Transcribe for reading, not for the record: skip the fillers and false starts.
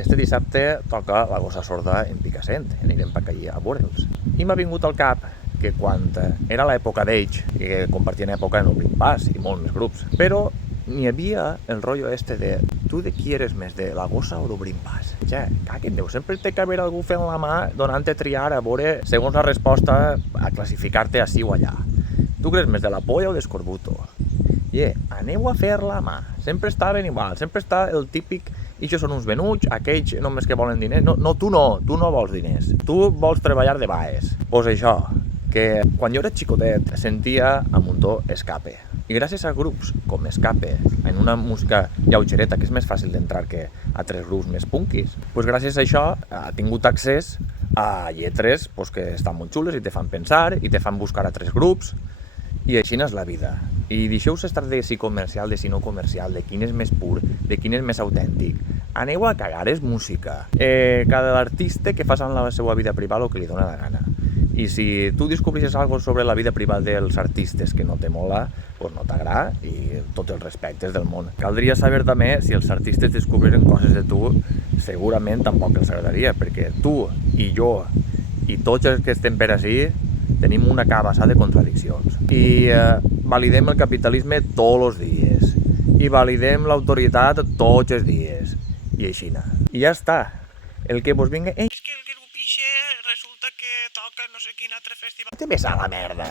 este dissabte toca La Gossa Sorda en Picassent, anirem per allà a veure'ls. I m'ha vingut al cap que quan era l'època d'ells, que compartien època en Obrim Pas i molts més grups, però n'hi havia el rotllo este de tu de qui eres més, de La Gossa o d'Obrim Pas? Ja, caguen, Déu, sempre té que haver algú fent la mà donant-te triar a veure, segons la resposta, a classificar-te així o allà. Tu creus més de la Polla o d'Escorbuto? Aneu a fer la mà. Sempre estaven igual, sempre està el típic «Ixos són uns venuts, aquells només que volen diners». No, tu no vols diners. Tu vols treballar de baix. Pues això, que quan jo era xicotet sentia a muntó escape. I gràcies a grups com Escape, en una música lleugereta, que és més fàcil d'entrar que a tres grups més punkis, pues gràcies a això ha tingut accés a lletres pues, que estan molt xules i te fan pensar i te fan buscar a tres grups. I així és la vida. I deixeu-vos estar de si comercial, de si no comercial, de quin és més pur, de quin és més autèntic. Aneu a cagar, és música. Cada artista que fa en la seva vida privada el que li dóna la gana. I si tu descobreixes alguna sobre la vida privada dels artistes que no te mola, doncs no t'agrada i tots els respectes del món. Caldria saber també si els artistes descobriren coses de tu, segurament tampoc els agradaria, perquè tu i jo i tots els que estem per ací tenim una cabassà de contradiccions. I validem el capitalisme tots els dies. I validem l'autoritat tots els dies. I així. I ja està. El que vos vinga... És que el grup ixe resulta que toca no sé quin altre festival. Te ves a la merda.